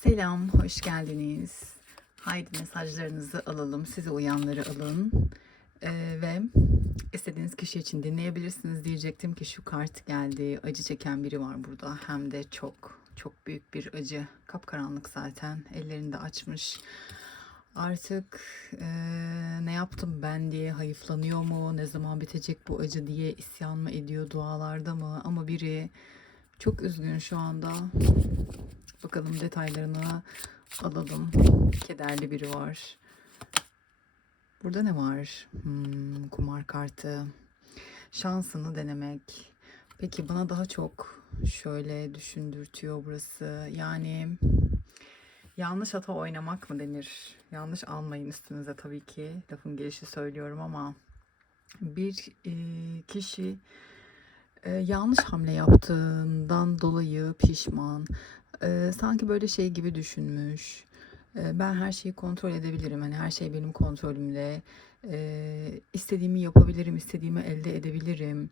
Selam, hoş geldiniz. Haydi mesajlarınızı alalım, size uyanları alın. Ee, ve istediğiniz kişi için dinleyebilirsiniz diyecektim ki şu kart geldi. Acı çeken biri var burada. Hem de çok, çok büyük bir acı. Kapkaranlık zaten. Ellerini de açmış. Artık eee, ne yaptım ben diye hayıflanıyor mu? Ne zaman bitecek bu acı diye isyan mı ediyor dualarda mı? Ama biri çok üzgün şu anda. Bakalım detaylarını alalım. Kederli biri var. Burada ne var? Hmm, kumar kartı. Şansını denemek. Peki bana daha çok şöyle düşündürtüyor burası. Yani yanlış hata oynamak mı denir? Yanlış almayın üstünüze tabii ki. Lafın gelişi söylüyorum ama bir e, kişi e, yanlış hamle yaptığından dolayı pişman. E, sanki böyle şey gibi düşünmüş. E, ben her şeyi kontrol edebilirim. Hani her şey benim kontrolümde. E, istediğimi yapabilirim, istediğimi elde edebilirim.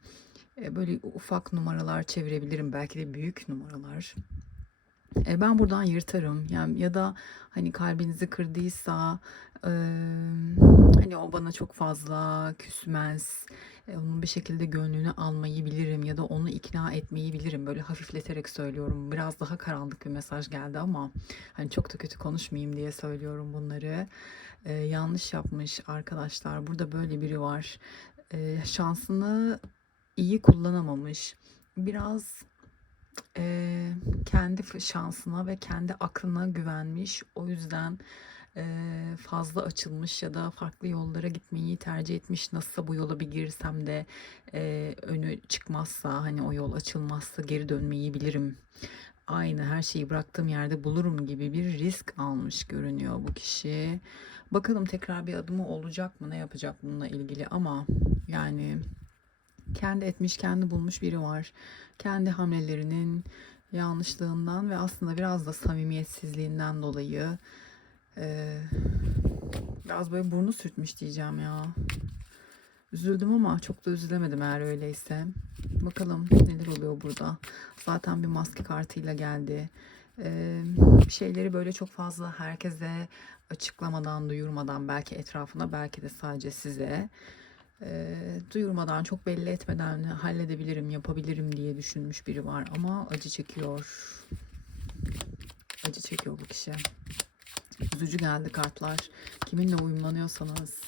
E, böyle ufak numaralar çevirebilirim. Belki de büyük numaralar. E, ben buradan yırtarım. Yani ya da hani kalbinizi kırdıysa e, hani o bana çok fazla küsmez. E, onun bir şekilde gönlünü almayı bilirim ya da onu ikna etmeyi bilirim. Böyle hafifleterek söylüyorum. Biraz daha karanlık bir mesaj geldi ama hani çok da kötü konuşmayayım diye söylüyorum bunları. E, yanlış yapmış arkadaşlar. Burada böyle biri var. E, şansını iyi kullanamamış. Biraz eee, kendi şansına ve kendi aklına güvenmiş. O yüzden eee, fazla açılmış ya da farklı yollara gitmeyi tercih etmiş. Nasılsa bu yola bir girsem de eee, önü çıkmazsa hani o yol açılmazsa geri dönmeyi bilirim. Aynı her şeyi bıraktığım yerde bulurum gibi bir risk almış görünüyor bu kişi. Bakalım tekrar bir adımı olacak mı ne yapacak bununla ilgili ama yani kendi etmiş, kendi bulmuş biri var. Kendi hamlelerinin yanlışlığından ve aslında biraz da samimiyetsizliğinden dolayı eee, biraz böyle burnu sürtmüş diyeceğim ya. Üzüldüm ama çok da üzülemedim eğer öyleyse. Bakalım neler oluyor burada. Zaten bir maske kartıyla geldi. Bir şeyleri böyle çok fazla herkese açıklamadan, duyurmadan belki etrafına belki de sadece size Eee, duyurmadan, çok belli etmeden halledebilirim, yapabilirim diye düşünmüş biri var ama acı çekiyor. Acı çekiyor bu kişi. Üzücü geldi kartlar. Kiminle uyumlanıyorsanız.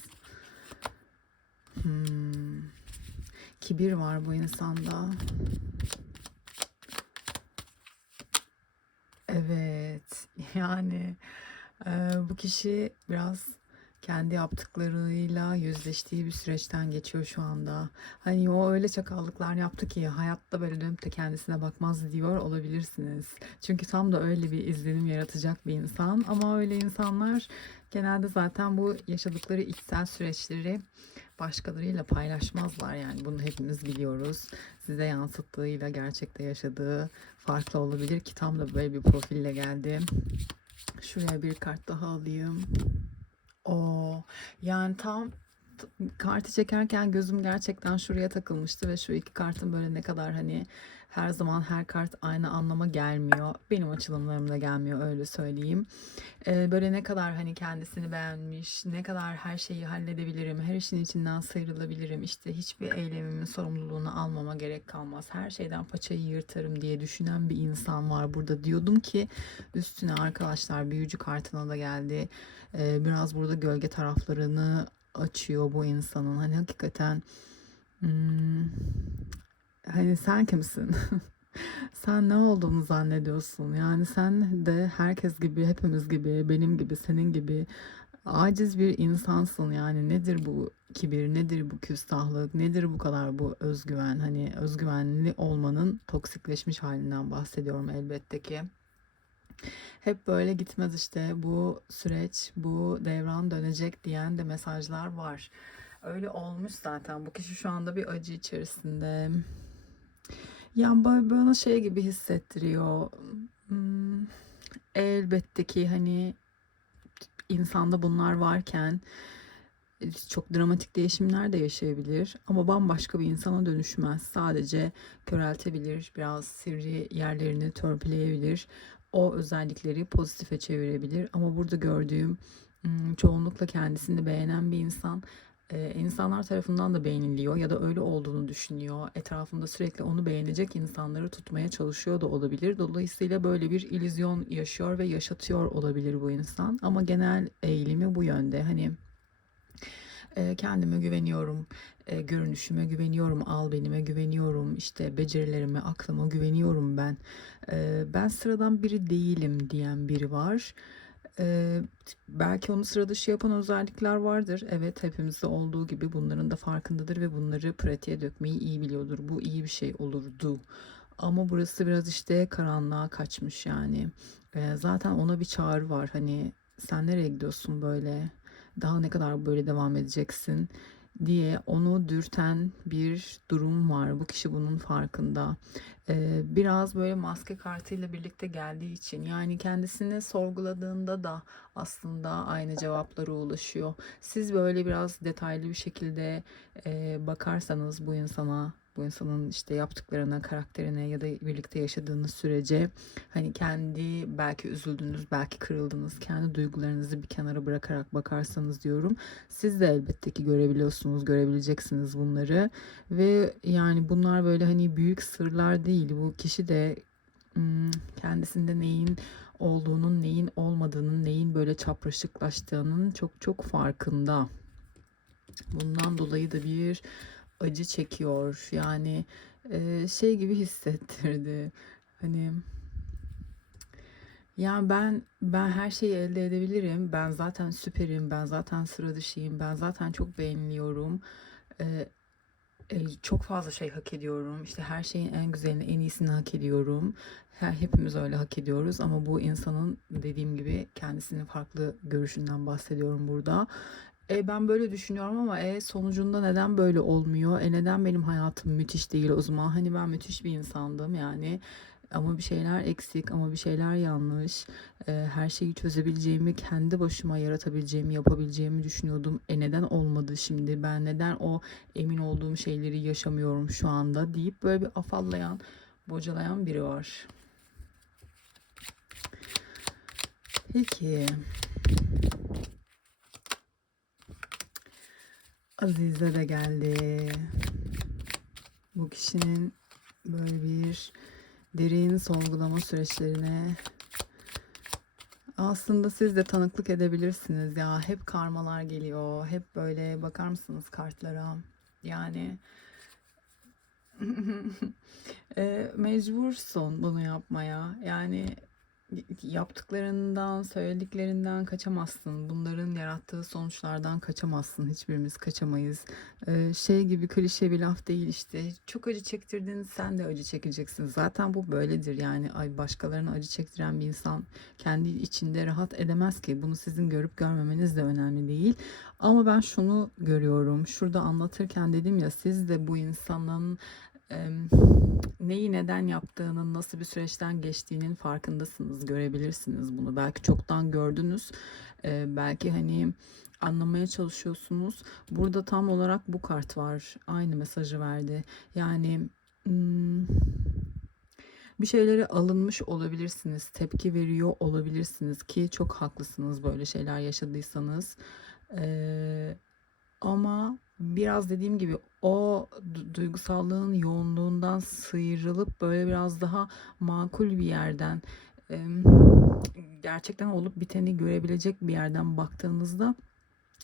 Hmm. Kibir var bu insanda. Evet. Yani eee, bu kişi biraz kendi yaptıklarıyla yüzleştiği bir süreçten geçiyor şu anda. Hani o öyle çakallıklar yaptı ki hayatta böyle dönüp de kendisine bakmaz diyor olabilirsiniz. Çünkü tam da öyle bir izlenim yaratacak bir insan. Ama öyle insanlar genelde zaten bu yaşadıkları içsel süreçleri başkalarıyla paylaşmazlar. Yani bunu hepimiz biliyoruz. Size yansıttığıyla gerçekte yaşadığı farklı olabilir ki tam da böyle bir profille geldi. Şuraya bir kart daha alayım. O yani tam kartı çekerken gözüm gerçekten şuraya takılmıştı ve şu iki kartın böyle ne kadar hani her zaman her kart aynı anlama gelmiyor. Benim açılımlarımda gelmiyor öyle söyleyeyim. Ee, böyle ne kadar hani kendisini beğenmiş, ne kadar her şeyi halledebilirim, her işin içinden sıyrılabilirim, işte hiçbir eylemimin sorumluluğunu almama gerek kalmaz, her şeyden paçayı yırtarım diye düşünen bir insan var burada. Diyordum ki üstüne arkadaşlar büyücü kartına da geldi. Ee, biraz burada gölge taraflarını açıyor bu insanın. Hani hakikaten hmm, hani sen kimsin? Sen ne olduğunu zannediyorsun? Yani sen de herkes gibi, hepimiz gibi, benim gibi, senin gibi aciz bir insansın. Yani nedir bu kibir, nedir bu küstahlık, nedir bu kadar bu özgüven? Hani özgüvenli olmanın toksikleşmiş halinden bahsediyorum elbette ki. Hep böyle gitmez işte bu süreç, bu devran dönecek diyen de mesajlar var. Öyle olmuş zaten. Bu kişi şu anda bir acı içerisinde. Yani ba- bana şey gibi hissettiriyor. Hmm, elbette ki hani insanda bunlar varken e, çok dramatik değişimler de yaşayabilir ama bambaşka bir insana dönüşmez. Sadece köreltebilir, biraz sivri yerlerini törpüleyebilir. o özellikleri pozitife çevirebilir. Ama burada gördüğüm ım, çoğunlukla kendisini beğenen bir insan e, insanlar tarafından da beğeniliyor ya da öyle olduğunu düşünüyor. Etrafında sürekli onu beğenecek insanları tutmaya çalışıyor da olabilir. Dolayısıyla böyle bir illüzyon yaşıyor ve yaşatıyor olabilir bu insan. Ama genel eğilimi bu yönde. Hani e, kendime güveniyorum, e, görünüşüme güveniyorum, al benime güveniyorum, işte becerilerime, aklıma güveniyorum ben. E, ben sıradan biri değilim diyen biri var. E, belki onu sıra dışı yapan özellikler vardır. Evet, hepimizde olduğu gibi bunların da farkındadır ve bunları pratiğe dökmeyi iyi biliyordur. Bu iyi bir şey olurdu. Ama burası biraz işte karanlığa kaçmış yani. E, zaten ona bir çağrı var. Hani sen nereye gidiyorsun böyle? Daha ne kadar böyle devam edeceksin diye onu dürten bir durum var. Bu kişi bunun farkında. Ee, biraz böyle maske kartıyla birlikte geldiği için yani kendisini sorguladığında da aslında aynı cevaplara ulaşıyor. Siz böyle biraz detaylı bir şekilde e, bakarsanız bu insana bu insanın işte yaptıklarına, karakterine ya da birlikte yaşadığınız sürece hani kendi belki üzüldünüz, belki kırıldınız, kendi duygularınızı bir kenara bırakarak bakarsanız diyorum. Siz de elbette ki görebiliyorsunuz, görebileceksiniz bunları ve yani bunlar böyle hani büyük sırlar değil. Bu kişi de hmm, kendisinde neyin olduğunun, neyin olmadığının, neyin böyle çapraşıklaştığının çok çok farkında. Bundan dolayı da bir acı çekiyor. Yani e, şey gibi hissettirdi. Hani ya ben ben her şeyi elde edebilirim. Ben zaten süperim. Ben zaten sıra dışıyım. Ben zaten çok beğeniliyorum. E, e, çok fazla şey hak ediyorum. İşte her şeyin en güzelini, en iyisini hak ediyorum. Her, hepimiz öyle hak ediyoruz ama bu insanın dediğim gibi kendisinin farklı görüşünden bahsediyorum burada. E, ben böyle düşünüyorum ama e, sonucunda neden böyle olmuyor? E, neden benim hayatım müthiş değil o zaman? Hani ben müthiş bir insandım yani. Ama bir şeyler eksik ama bir şeyler yanlış. E, her şeyi çözebileceğimi, kendi başıma yaratabileceğimi, yapabileceğimi düşünüyordum. E neden olmadı şimdi? Ben neden o emin olduğum şeyleri yaşamıyorum şu anda deyip böyle bir afallayan, bocalayan biri var. Peki. Azize de geldi. Bu kişinin böyle bir derin sorgulama süreçlerine aslında siz de tanıklık edebilirsiniz ya. Hep karmalar geliyor. Hep böyle bakar mısınız kartlara? Yani e, mecbursun bunu yapmaya. Yani yaptıklarından, söylediklerinden kaçamazsın. Bunların yarattığı sonuçlardan kaçamazsın. Hiçbirimiz kaçamayız. Ee, şey gibi klişe bir laf değil işte. Çok acı çektirdin, sen de acı çekeceksin. Zaten bu böyledir yani. Ay başkalarına acı çektiren bir insan kendi içinde rahat edemez ki. Bunu sizin görüp görmemeniz de önemli değil. Ama ben şunu görüyorum. Şurada anlatırken dedim ya siz de bu insanın neyi neden yaptığının, nasıl bir süreçten geçtiğinin farkındasınız, görebilirsiniz bunu. Belki çoktan gördünüz, belki hani anlamaya çalışıyorsunuz. Burada tam olarak bu kart var. Aynı mesajı verdi. Yani bir şeylere alınmış olabilirsiniz, tepki veriyor olabilirsiniz ki çok haklısınız böyle şeyler yaşadıysanız. Ama biraz dediğim gibi o duygusallığın yoğunluğundan sıyrılıp böyle biraz daha makul bir yerden gerçekten olup biteni görebilecek bir yerden baktığınızda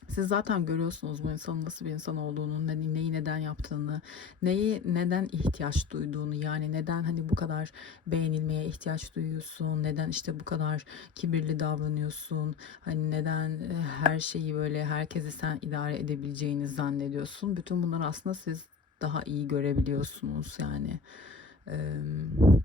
siz zaten görüyorsunuz bu insanın nasıl bir insan olduğunu, neyi neden yaptığını, neyi neden ihtiyaç duyduğunu. Yani neden hani bu kadar beğenilmeye ihtiyaç duyuyorsun, neden işte bu kadar kibirli davranıyorsun, hani neden e, her şeyi böyle herkesi sen idare edebileceğini zannediyorsun. Bütün bunları aslında siz daha iyi görebiliyorsunuz yani.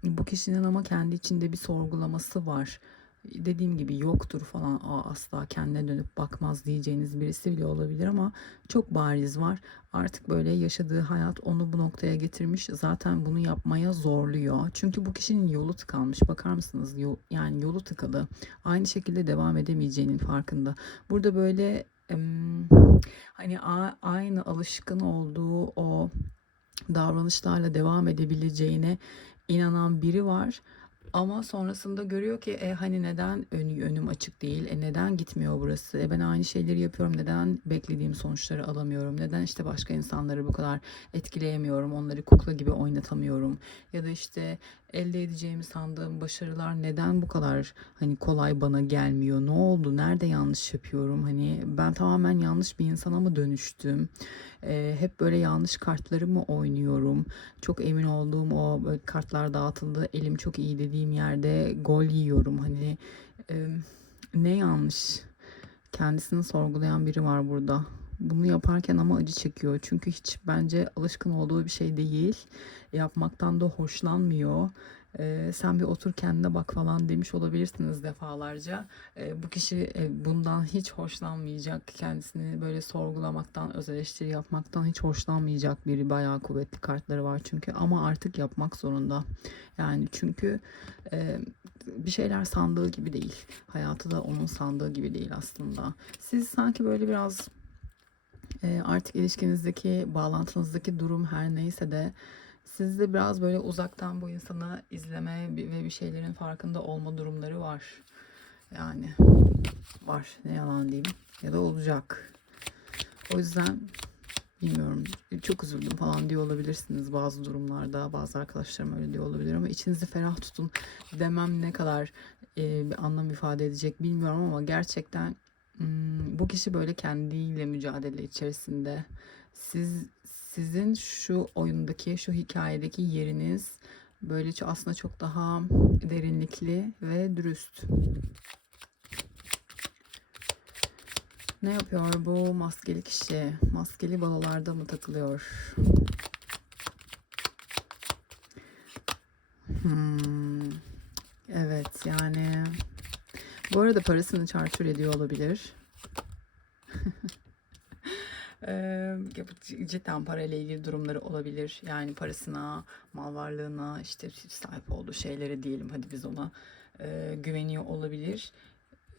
Bu kişinin ama kendi içinde bir sorgulaması var dediğim gibi yoktur falan Aa, asla kendine dönüp bakmaz diyeceğiniz birisi bile olabilir ama çok bariz var. Artık böyle yaşadığı hayat onu bu noktaya getirmiş. Zaten bunu yapmaya zorluyor. Çünkü bu kişinin yolu tıkanmış. Bakar mısınız? Yol, yani yolu tıkalı. Aynı şekilde devam edemeyeceğinin farkında. Burada böyle em, hani a, aynı alışkın olduğu o davranışlarla devam edebileceğine inanan biri var Ama sonrasında görüyor ki e, hani neden önü, önüm açık değil? E, neden gitmiyor burası? E, ben aynı şeyleri yapıyorum. Neden beklediğim sonuçları alamıyorum? Neden işte başka insanları bu kadar etkileyemiyorum? Onları kukla gibi oynatamıyorum? Ya da işte elde edeceğimi sandığım başarılar neden bu kadar hani kolay bana gelmiyor? Ne oldu? Nerede yanlış yapıyorum? Hani ben tamamen yanlış bir insana mı dönüştüm? E, hep böyle yanlış kartları mı oynuyorum? Çok emin olduğum o kartlar dağıtıldı. Elim çok iyi dediğim yerde gol yiyorum. Hani e, ne yanlış? Kendisini sorgulayan biri var burada. Bunu yaparken ama acı çekiyor. Çünkü hiç bence alışkın olduğu bir şey değil. Yapmaktan da hoşlanmıyor. Ee, sen bir otur kendine bak falan demiş olabilirsiniz defalarca. Ee, bu kişi e, bundan hiç hoşlanmayacak. Kendisini böyle sorgulamaktan, öz eleştiri yapmaktan hiç hoşlanmayacak biri. Bayağı kuvvetli kartları var çünkü. Ama artık yapmak zorunda. Yani çünkü e, bir şeyler sandığı gibi değil. Hayatı da onun sandığı gibi değil aslında. Siz sanki böyle biraz e, artık ilişkinizdeki, bağlantınızdaki durum her neyse de siz de biraz böyle uzaktan bu insanı izleme ve bir şeylerin farkında olma durumları var. Yani var ne yalan diyeyim ya da olacak. O yüzden bilmiyorum çok üzüldüm falan diyor olabilirsiniz bazı durumlarda. Bazı arkadaşlarım öyle diyor olabilir ama içinizi ferah tutun demem ne kadar e, bir anlam ifade edecek bilmiyorum ama gerçekten Hmm, bu kişi böyle kendiyle mücadele içerisinde. Siz sizin şu oyundaki, şu hikayedeki yeriniz böyle aslında çok daha derinlikli ve dürüst. Ne yapıyor bu maskeli kişi? Maskeli balolarda mı takılıyor? Hmm, evet yani bu arada parasını çarçur ediyor olabilir. C- cidden parayla ilgili durumları olabilir. Yani parasına, mal varlığına, işte sahip olduğu şeylere diyelim hadi biz ona eee, güveniyor olabilir.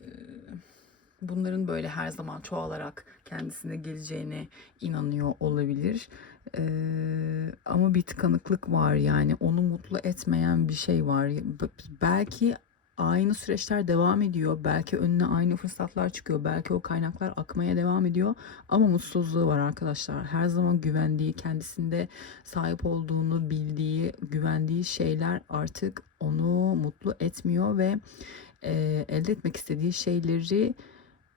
Eee, bunların böyle her zaman çoğalarak kendisine geleceğine inanıyor olabilir. Eee, ama bir tıkanıklık var yani onu mutlu etmeyen bir şey var. B- belki aynı süreçler devam ediyor. Belki önüne aynı fırsatlar çıkıyor. Belki o kaynaklar akmaya devam ediyor. Ama mutsuzluğu var arkadaşlar. Her zaman güvendiği, kendisinde sahip olduğunu bildiği, güvendiği şeyler artık onu mutlu etmiyor ve e, elde etmek istediği şeyleri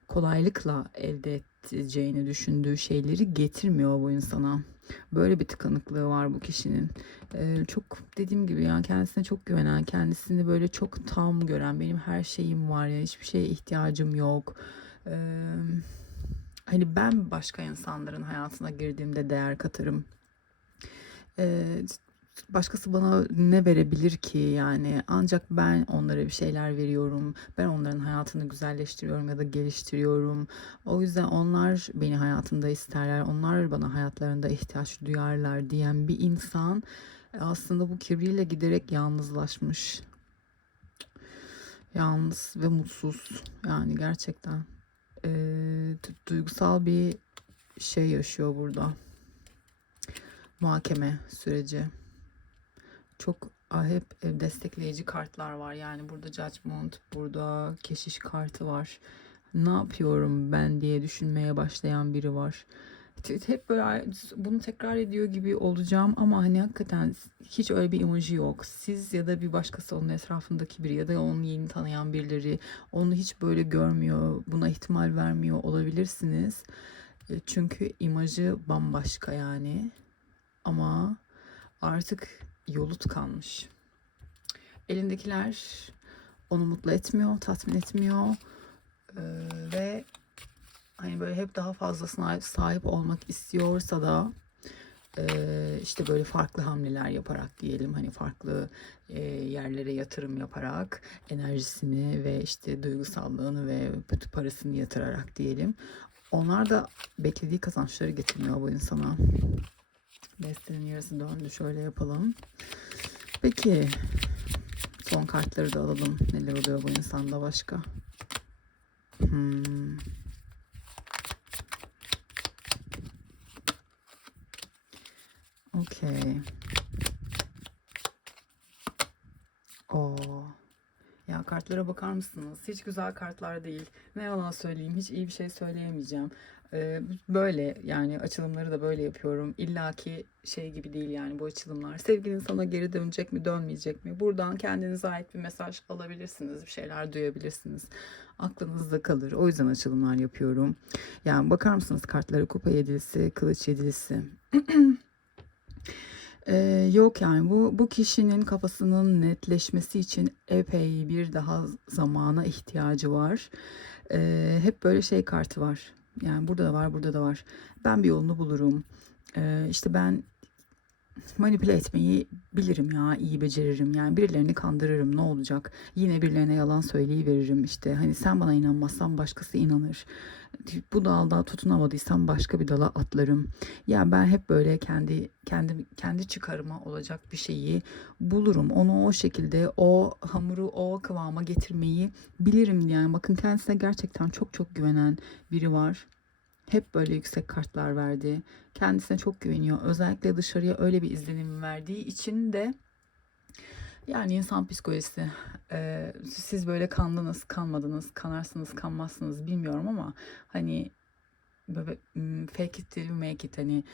kolaylıkla elde edeceğini düşündüğü şeyleri getirmiyor bu insana. Böyle bir tıkanıklığı var bu kişinin. Ee, çok dediğim gibi yani kendisine çok güvenen, kendisini böyle çok tam gören, benim her şeyim var ya hiçbir şeye ihtiyacım yok. Ee, hani ben başka insanların hayatına girdiğimde değer katarım. Ee, başkası bana ne verebilir ki? Yani ancak ben onlara bir şeyler veriyorum. Ben onların hayatını güzelleştiriyorum ya da geliştiriyorum. O yüzden onlar beni hayatında isterler onlar bana hayatlarında ihtiyaç duyarlar diyen bir insan e, aslında bu kibriyle giderek yalnızlaşmış. Yalnız ve mutsuz. Yani gerçekten du- duygusal bir şey yaşıyor burada. Muhakeme süreci çok hep e, destekleyici kartlar var. Yani burada Judgment, burada keşiş kartı var. Ne yapıyorum ben diye düşünmeye başlayan biri var. Hep böyle bunu tekrar ediyor gibi olacağım ama hani hakikaten hiç öyle bir emoji yok. Siz ya da bir başkası onun etrafındaki biri ya da onu yeni tanıyan birileri onu hiç böyle görmüyor, buna ihtimal vermiyor olabilirsiniz. E, Çünkü imajı bambaşka yani. Ama artık yolu tıkanmış. Elindekiler onu mutlu etmiyor, tatmin etmiyor Ee, ve hani böyle hep daha fazlasına sahip olmak istiyorsa da işte böyle farklı hamleler yaparak diyelim hani farklı yerlere yatırım yaparak enerjisini ve işte duygusallığını ve bütün parasını yatırarak diyelim. Onlar da beklediği kazançları getirmiyor bu insana. Destenin yarısı döndü. Şöyle yapalım. Peki. Son kartları da alalım. Neler oluyor bu insanda başka? Hmm. Okey. Oo. Ya kartlara bakar mısınız? Hiç güzel kartlar değil. Ne yalan söyleyeyim, hiç iyi bir şey söyleyemeyeceğim. Ee, böyle yani açılımları da böyle yapıyorum. İlla ki şey gibi değil yani bu açılımlar. Sevgilin sana geri dönecek mi, dönmeyecek mi? Buradan kendinize ait bir mesaj alabilirsiniz, bir şeyler duyabilirsiniz. Aklınızda kalır. O yüzden açılımlar yapıyorum. Yani bakar mısınız kartlara kupa yedilisi, kılıç yedilisi. Ee, yok yani bu bu kişinin kafasının netleşmesi için epey bir daha zamana ihtiyacı var. Ee, hep böyle şey kartı var. Yani burada da var, burada da var. Ben bir yolunu bulurum. Ee, işte ben manipüle etmeyi bilirim ya, iyi beceririm. Yani birilerini kandırırım. Ne olacak? Yine birilerine yalan söyleyiveririm. İşte hani sen bana inanmazsan başkası inanır. Bu dalda tutunamadıysam başka bir dala atlarım. Ya ben hep böyle kendi kendi kendi çıkarıma olacak bir şeyi bulurum. Onu o şekilde o hamuru o kıvama getirmeyi bilirim yani. Bakın kendisine gerçekten çok çok güvenen biri var. Hep böyle yüksek kartlar verdi. Kendisine çok güveniyor. Özellikle dışarıya öyle bir izlenim verdiği için de yani insan psikolojisi. Ee, siz böyle kandınız, kanmadınız, kanarsınız, kanmazsınız bilmiyorum ama hani böyle fake it till make it hani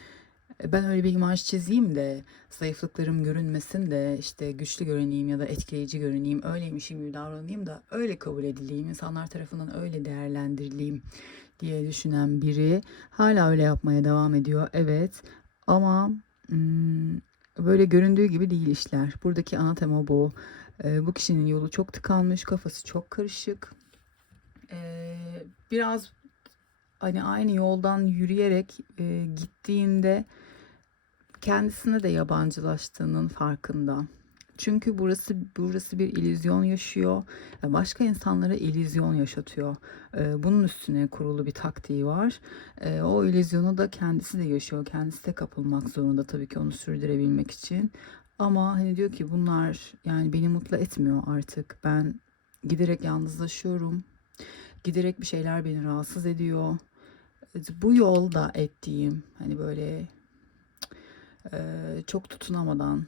ben öyle bir imaj çizeyim de zayıflıklarım görünmesin de işte güçlü görüneyim ya da etkileyici görüneyim öyleymişim gibi davranayım da öyle kabul edileyim insanlar tarafından öyle değerlendirileyim diye düşünen biri hala öyle yapmaya devam ediyor. Evet ama mm, böyle göründüğü gibi değil işler. Buradaki ana tema bu. Ee, bu kişinin yolu çok tıkanmış kafası çok karışık. Ee, biraz hani aynı yoldan yürüyerek e, gittiğinde kendisine de yabancılaştığının farkında. Çünkü burası burası bir illüzyon yaşıyor. Başka insanlara illüzyon yaşatıyor. Ee, bunun üstüne kurulu bir taktiği var. Ee, o illüzyonu da kendisi de yaşıyor. Kendisi de kapılmak zorunda tabii ki onu sürdürebilmek için. Ama hani diyor ki bunlar yani beni mutlu etmiyor artık. Ben giderek yalnızlaşıyorum. Giderek bir şeyler beni rahatsız ediyor. Bu yolda ettiğim hani böyle e, çok tutunamadan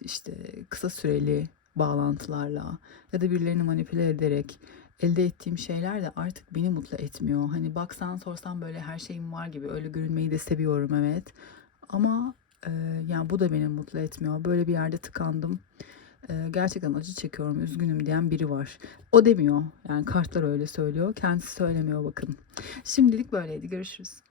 işte kısa süreli bağlantılarla ya da birilerini manipüle ederek elde ettiğim şeyler de artık beni mutlu etmiyor. Hani baksan sorsan böyle her şeyim var gibi öyle görünmeyi de seviyorum evet. Ama e, yani bu da beni mutlu etmiyor. Böyle bir yerde tıkandım. E, gerçekten acı çekiyorum, üzgünüm diyen biri var. O demiyor. Yani kartlar öyle söylüyor. Kendisi söylemiyor bakın. Şimdilik böyleydi. Görüşürüz.